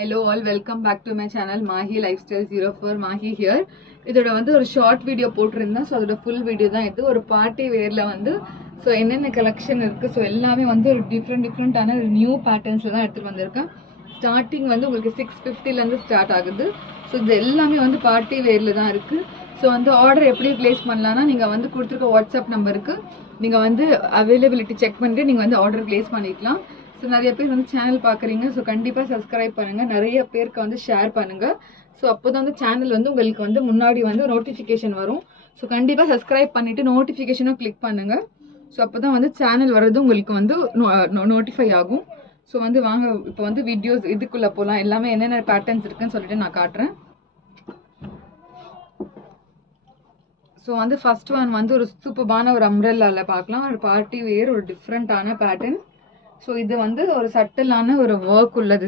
Hello all, welcome back to my channel Mahi Lifestyle 04 Mahi here. இதோட வந்து ஒரு short video போட்டிருந்தேன். So அதோட ஃபுல் வீடியோ தான் இது. ஒரு பார்ட்டி வேரில் வந்து ஸோ என்னென்ன கலெக்ஷன் இருக்குது, ஸோ எல்லாமே வந்து ஒரு டிஃப்ரெண்டான ஒரு நியூ பேட்டர்ன்ஸில் தான் எடுத்துகிட்டு வந்திருக்கேன். ஸ்டார்டிங் வந்து உங்களுக்கு 650லேருந்து ஸ்டார்ட் ஆகுது. ஸோ இது எல்லாமே வந்து பார்ட்டி வேரில் தான் இருக்குது. ஸோ வந்து ஆர்டர் எப்படி ப்ளேஸ் பண்ணலான்னா, நீங்கள் வந்து கொடுத்துருக்க வாட்ஸ்அப் நம்பருக்கு நீங்கள் வந்து அவைலபிலிட்டி செக் பண்ணிட்டு நீங்கள் வந்து ஆர்டர் ப்ளேஸ் பண்ணிக்கலாம். ஸோ நிறைய பேர் வந்து சேனல் பார்க்குறீங்க. ஸோ கண்டிப்பாக சப்ஸ்கிரைப் பண்ணுங்கள், நிறைய பேருக்கு வந்து ஷேர் பண்ணுங்கள். ஸோ அப்போ தான் வந்து சேனல் வந்து உங்களுக்கு வந்து முன்னாடி வந்து நோட்டிஃபிகேஷன் வரும். ஸோ கண்டிப்பாக சப்ஸ்கிரைப் பண்ணிவிட்டு நோட்டிஃபிகேஷனும் கிளிக் பண்ணுங்கள். ஸோ அப்போ தான் வந்து சேனல் வர்றது உங்களுக்கு வந்து நோட்டிஃபை ஆகும். ஸோ வந்து வாங்க இப்போ வந்து வீடியோஸ் இதுக்குள்ளே போகலாம். எல்லாமே என்னென்ன பேட்டர்ன்ஸ் இருக்குன்னு சொல்லிட்டு நான் காட்டுறேன். ஸோ வந்து ஃபர்ஸ்ட் ஒன் வந்து ஒரு சூப்பரான ஒரு அம்ப்ரெல்லாவில் பார்க்கலாம். ஒரு பார்ட்டி வேர், ஒரு டிஃப்ரெண்ட்டான பேட்டர்ன். ஸோ இது வந்து ஒரு சட்டிலான ஒரு ஒர்க் உள்ளது.